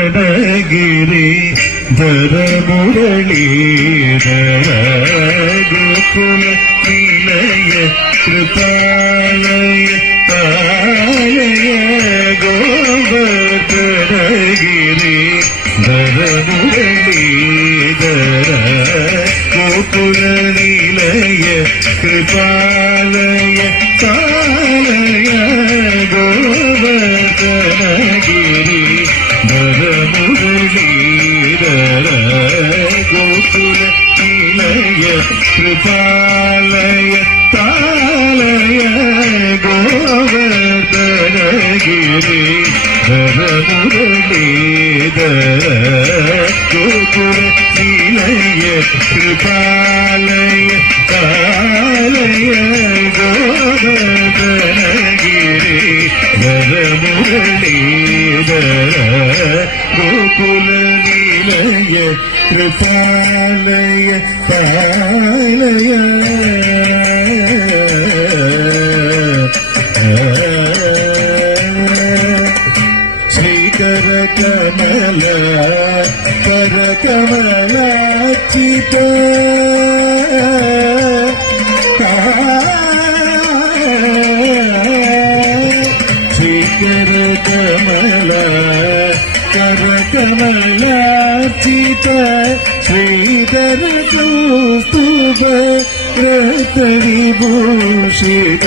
ಗೋವರ್ಧನಗಿರಿ ಧರ ಮುರಳೀಧರ ಗೋಕುಲ ನಿಲಯ ಕೃಪಾಲಯ ಪಾಲಯ ಗೋವರ್ಧನಗಿರಿ ಧರ ಮುರಳೀಧರ ಗೋಕುಲ ನಿಲಯ ಕೃಪಾಲಯ ಪಾಲಯ ಗೋವರ್ಧನಗಿರಿ ಧರ ಮುರಳೀಧರ ಗೋಕುಲ ನಿಲಯ ಕೃಪಾಲಯ ಪಾಲಯ ಗೋವರ್ಧನಗಿರಿ ಧರ ಮುರಳೀಧರ ಗೋಕುಲ ನಿಲಯ ಕೃಪಾಲಯ ಪಾಲಯ ಗೋವರ್ಧನಗಿರಿ ಧರ ಮುರಳೀಧರ ಗೋಕುಲ ನಿಲಯ ಕೃಪಾಲಯ ಪಾಲಯ ಶ್ರೀಕರ ಕಮಲ ಪರ ಕಮಲಾಚಿತ ಶ್ರೀಕರ ಕಮಲ ಕರ ಕಮಲಾಚಿತ ಶ್ರೀಧರ ಕೌಸ್ತುಭ ರತ ವಿಭೂಷಿತ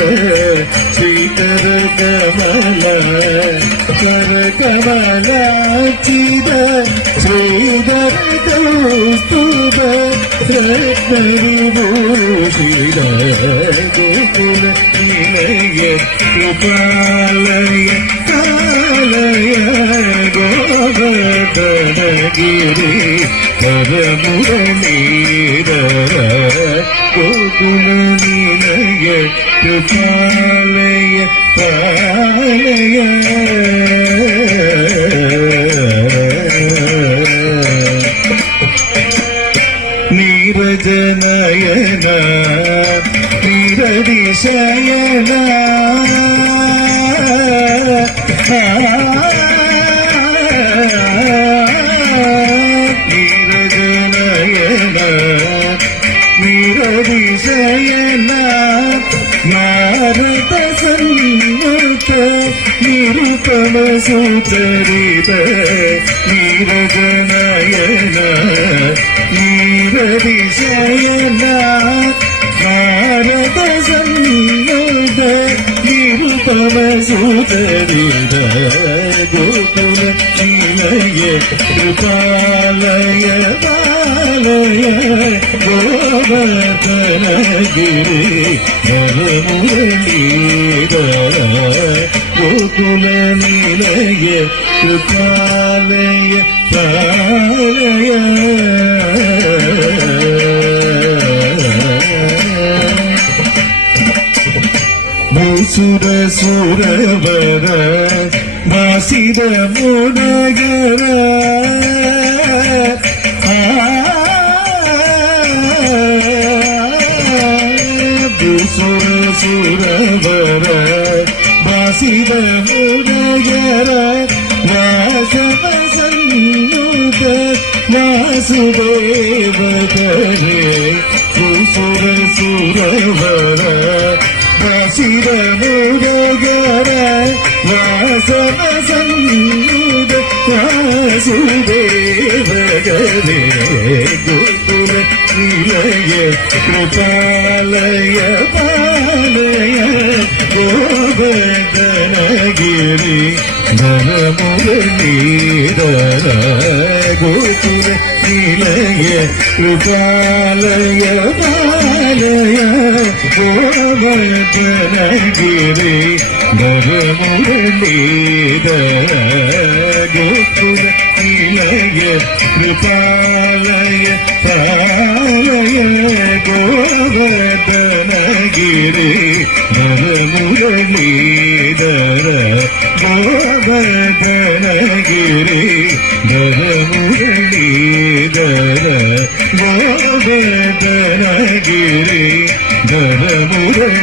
ಶ್ರೀಕರ ಕಮಲ ಕರ ಕಮಲಾಚಿತ ಶ್ರೀಧರ ಕೌಸ್ತುಭ ರತ ವಿಭೂಷಿತ ಗೋಕುಲ ನಿಲಯ ಕೃಪಾಲಯ ಕಾಲಯ ಗೋವರ್ಧನಗಿರಿ ಧರ ಮುರಳೀಧರ ಗೋಕುಲ ನಿಲಯ ಕೃಪಾಲಯ ಪಾಲಯ ನೀರಜನಯನ ನೀರದಿಶಯನ ನೀರಜನಯನ ನೀರದಿಶಯನ ನಾರದ ಸನ್ಮತ ನಿರುಪಮ ಸುಚರಿತ ನೀರಜನಯನ ನೀರದಿಶಯನ ನಾರದ ಸನ್ಮತ ನಿರುಪಮ ಸುಚರಿತ ಗೋಕುಲ ನಿಲಯ ಕೃಪಾಲಯ ಪಾಲಯ ಗೋವರ್ಧನಗಿರಿ ಧರ ಮುರಳೀಧರ ಗೋಕುಲ ನಿಲಯ ಕೃಪಾಲಯ ಪಾಲಯ ಭೂಸುರ ಸುರವರ ಭಾಸಿದ ಮುಡಗರ ಭೂಸುರ ಸುರವರ ಭಾಸಿದ ಮುಡಗರ ವಾಸವ ಸನ್ನುತ ವಾಸುದೇವ ಕರೆ ಭೂಸುರ ಸುರವರ ಭಾಸಿದ ಮುಡಗರ ವಾಸವ ಸನ್ನುತ ವಾಸುದೇವ ಕರೆ ಗೋಕುಲ ನಿಲಯ ಕೃಪಾಲಯ ಪಾಲಯ ಗೋವರ್ಧನಗಿರಿ ಧರ ಮುರಳೀಧರ ಗೋಕುಲ ನಿಲಯ ಕೃಪಾಲಯ ಪಾಲಯ ಗೋವರ್ಧನಗಿರಿ ಧರ ಮುರಳೀಧರ ಗೋಕುಲ ನಿಲಯ ಕೃಪಾಲಯ ಪಾಲಯ ಗೋವರ್ಧನಗಿರಿ ಧರ ಮುರಳೀಧರ ಗೋವರ್ಧನಗಿರಿ ಧರ ಮುರಳೀಧರ ಗೋವರ್ಧನಗಿರಿ ಧರ ಮುರಳೀಧರ